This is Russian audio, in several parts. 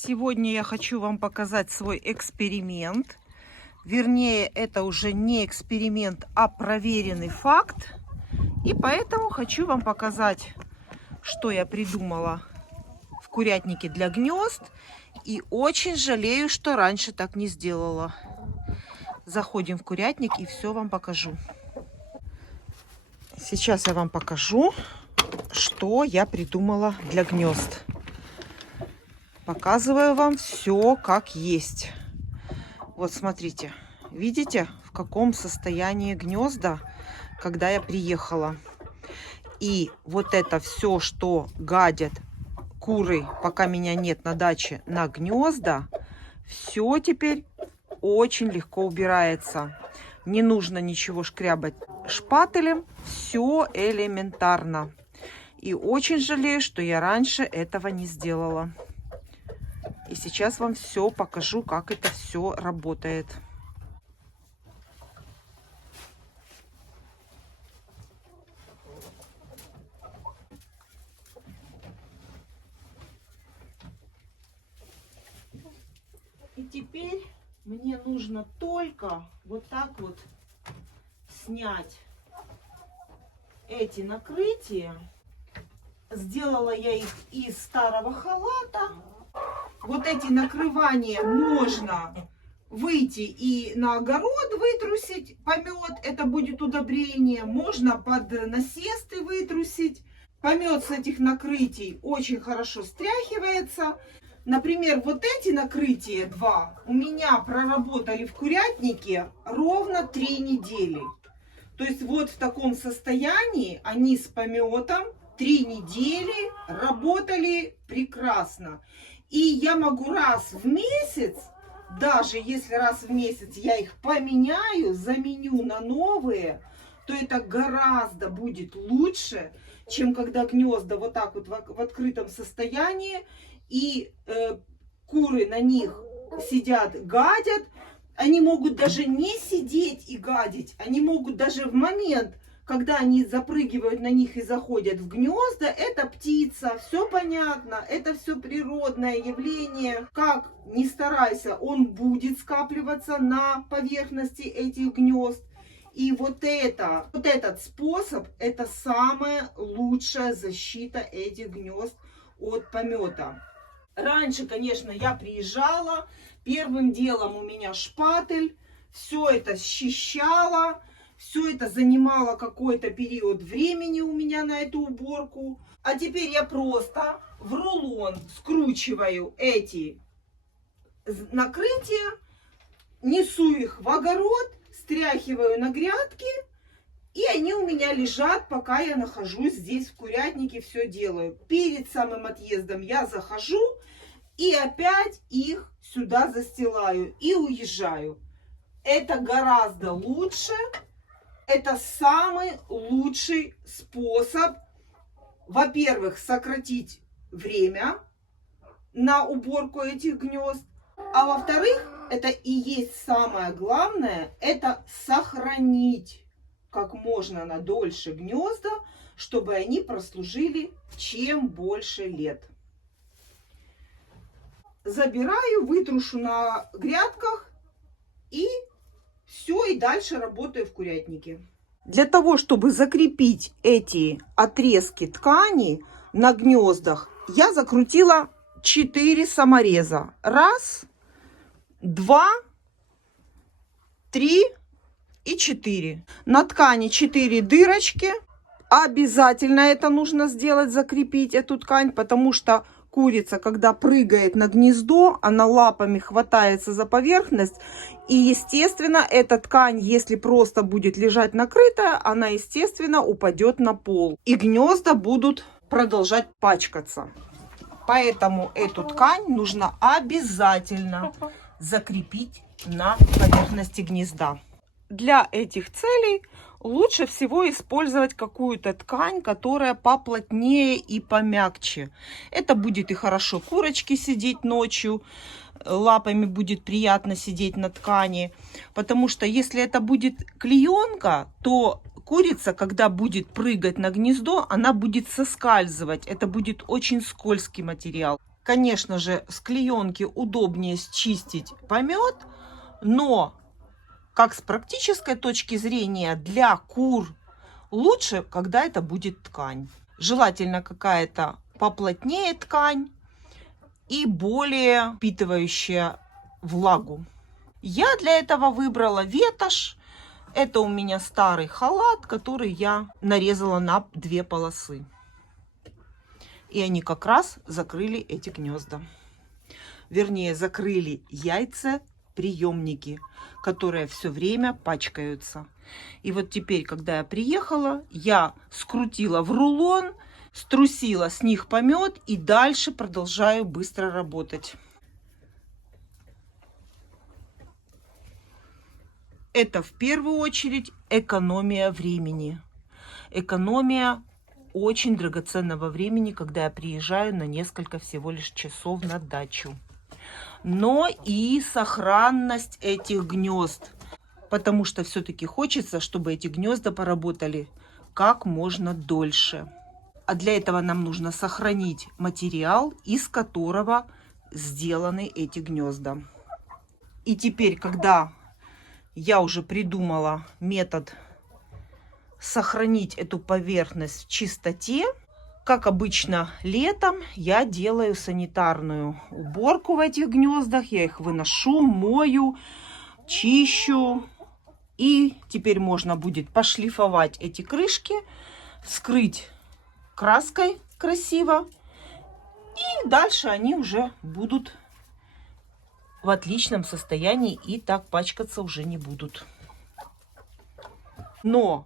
Сегодня я хочу вам показать свой эксперимент. Вернее, это уже не эксперимент, а проверенный факт. И поэтому хочу вам показать, что я придумала в курятнике для гнезд. И очень жалею, что раньше так не сделала. Заходим в курятник и все вам покажу. Сейчас я вам покажу, что я придумала для гнезд. Показываю вам все как есть. Вот смотрите, видите, в каком состоянии гнезда, когда я приехала. И вот это все, что гадят куры, пока меня нет на даче, на гнезда, все теперь очень легко убирается. Не нужно ничего шкрябать шпателем, все элементарно. И очень жалею, что я раньше этого не сделала. И сейчас вам все покажу, как это все работает. И теперь мне нужно только вот так вот снять эти накрытия. Сделала я их из старого халата. Вот эти накрывания можно выйти и на огород вытрусить помет, это будет удобрение. Можно под насесты вытрусить. Помет с этих накрытий очень хорошо стряхивается. Например, вот эти накрытия два у меня проработали в курятнике ровно 3 недели. То есть вот в таком состоянии они с пометом 3 недели работали прекрасно. И я могу раз в месяц, даже если раз в месяц я их поменяю, заменю на новые, то это гораздо будет лучше, чем когда гнезда вот так вот в открытом состоянии, и куры на них сидят, гадят. Они могут даже не сидеть и гадить, они могут даже в момент, когда они запрыгивают на них и заходят в гнезда, это птица, все понятно, это все природное явление. Как ни старайся, он будет скапливаться на поверхности этих гнезд. И вот этот способ, это самая лучшая защита этих гнезд от помета. Раньше, конечно, я приезжала, первым делом у меня шпатель, все это счищала. Все это занимало какой-то период времени у меня на эту уборку. А теперь я просто в рулон скручиваю эти накрытия, несу их в огород, стряхиваю на грядки, и они у меня лежат, пока я нахожусь здесь в курятнике, все делаю. Перед самым отъездом я захожу и опять их сюда застилаю и уезжаю. Это гораздо лучше. Это самый лучший способ, во-первых, сократить время на уборку этих гнезд, а во-вторых, это и есть самое главное, это сохранить как можно на дольше гнезда, чтобы они прослужили чем больше лет. Забираю, вытрушу на грядках и все, и дальше работаю в курятнике. Для того, чтобы закрепить эти отрезки ткани на гнездах, я закрутила 4 самореза. 1, 2, 3 и 4. На ткани 4 дырочки. Обязательно это нужно сделать, закрепить эту ткань, потому что курица, когда прыгает на гнездо, она лапами хватается за поверхность. И, естественно, эта ткань, если просто будет лежать накрытая, она, естественно, упадет на пол. И гнезда будут продолжать пачкаться. Поэтому эту ткань нужно обязательно закрепить на поверхности гнезда. Для этих целей лучше всего использовать какую-то ткань, которая поплотнее и помягче. Это будет и хорошо курочке сидеть ночью, лапами будет приятно сидеть на ткани. Потому что если это будет клеенка, то курица, когда будет прыгать на гнездо, она будет соскальзывать. Это будет очень скользкий материал. Конечно же, с клеенки удобнее счистить помет, но как с практической точки зрения для кур лучше, когда это будет ткань. Желательно какая-то поплотнее ткань и более впитывающая влагу. Я для этого выбрала ветошь. Это у меня старый халат, который я нарезала на 2 полосы. И они как раз закрыли эти гнезда. Вернее, закрыли яйцеприемники, которые все время пачкаются. И вот теперь, когда я приехала, я скрутила в рулон, струсила с них помет и дальше продолжаю быстро работать. Это в первую очередь экономия времени. Экономия очень драгоценного времени, когда я приезжаю на несколько всего лишь часов на дачу. Но и сохранность этих гнезд. Потому что все-таки хочется, чтобы эти гнезда поработали как можно дольше. А для этого нам нужно сохранить материал, из которого сделаны эти гнезда. И теперь, когда я уже придумала метод сохранить эту поверхность в чистоте, как обычно летом я делаю санитарную уборку в этих гнездах. Я их выношу, мою, чищу. И теперь можно будет пошлифовать эти крышки, вскрыть краской красиво. И дальше они уже будут в отличном состоянии и так пачкаться уже не будут. Но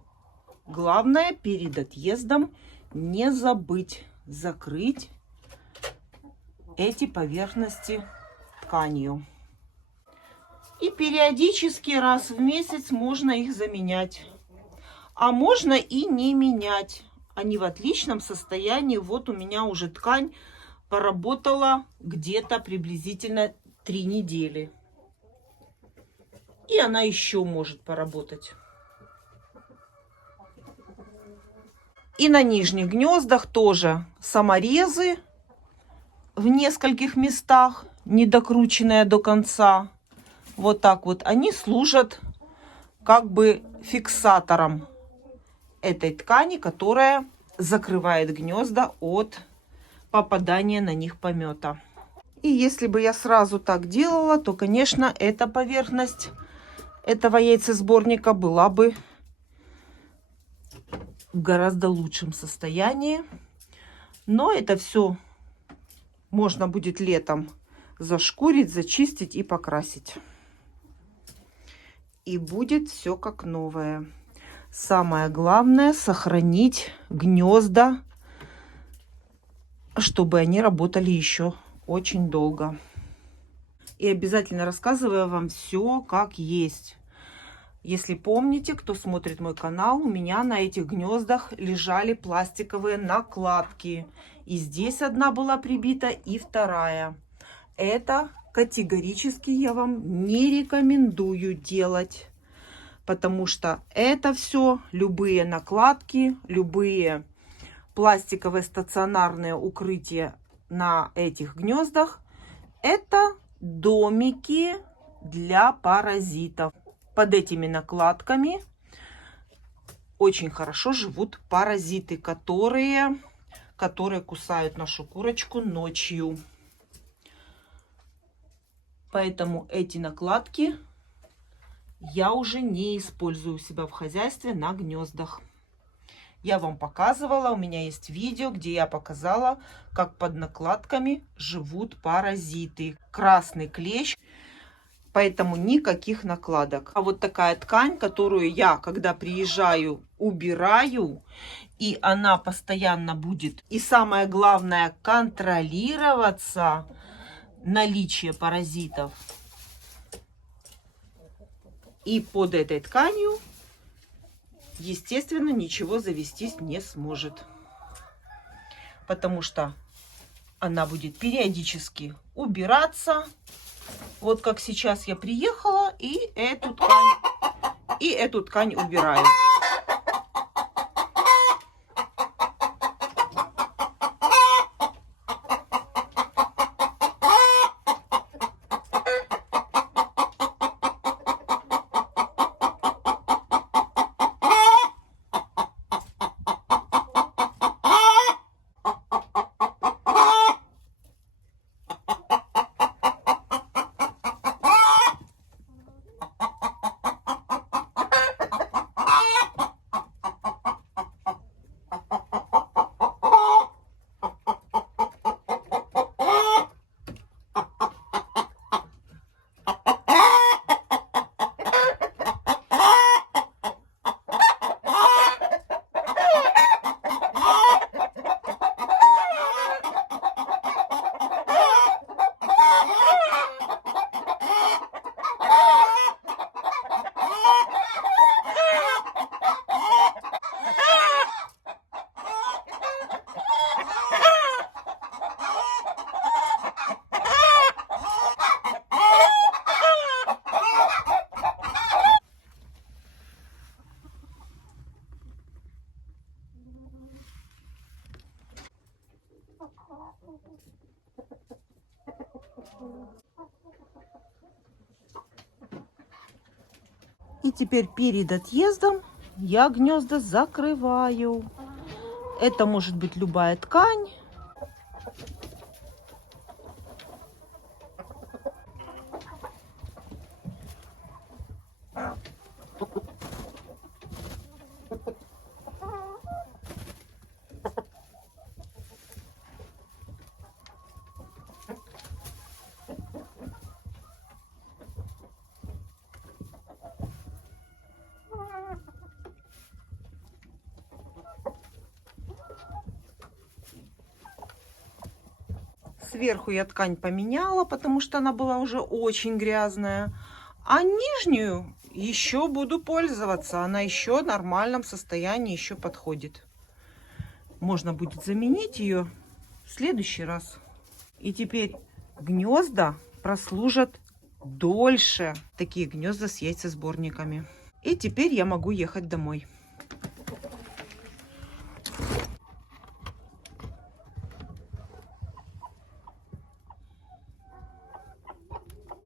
главное перед отъездом не забыть закрыть эти поверхности тканью. И периодически раз в месяц можно их заменять. А можно и не менять. Они в отличном состоянии. Вот у меня уже ткань поработала где-то приблизительно 3 недели. И она еще может поработать. И на нижних гнездах тоже саморезы в нескольких местах, не докрученные до конца. Вот так вот они служат как бы фиксатором этой ткани, которая закрывает гнезда от попадания на них помета. И если бы я сразу так делала, то, конечно, эта поверхность этого яйцесборника была бы в гораздо лучшем состоянии. Но это все можно будет летом зашкурить, зачистить и покрасить. И будет все как новое. Самое главное — сохранить гнезда, чтобы они работали еще очень долго. И обязательно рассказываю вам все как есть. Если помните, кто смотрит мой канал, у меня на этих гнездах лежали пластиковые накладки. И здесь одна была прибита, и вторая. Это категорически я вам не рекомендую делать. Потому что это все, любые накладки, любые пластиковые стационарные укрытия на этих гнездах, это домики для паразитов. Под этими накладками очень хорошо живут паразиты, которые кусают нашу курочку ночью. Поэтому эти накладки я уже не использую у себя в хозяйстве на гнездах. Я вам показывала, у меня есть видео, где я показала, как под накладками живут паразиты. Красный клещ. Поэтому никаких накладок. А вот такая ткань, которую я, когда приезжаю, убираю, и она постоянно будет. И самое главное, контролироваться наличие паразитов. И под этой тканью, естественно, ничего завестись не сможет. Потому что она будет периодически убираться. Вот как сейчас я приехала и эту ткань убираю. теперь перед отъездом я гнезда закрываю. Это может быть любая ткань. Сверху я ткань поменяла, потому что она была уже очень грязная. А нижнюю еще буду пользоваться. Она еще в нормальном состоянии, еще подходит. Можно будет заменить ее в следующий раз. И теперь гнезда прослужат дольше. Такие гнезда с яйцесборниками. И теперь я могу ехать домой.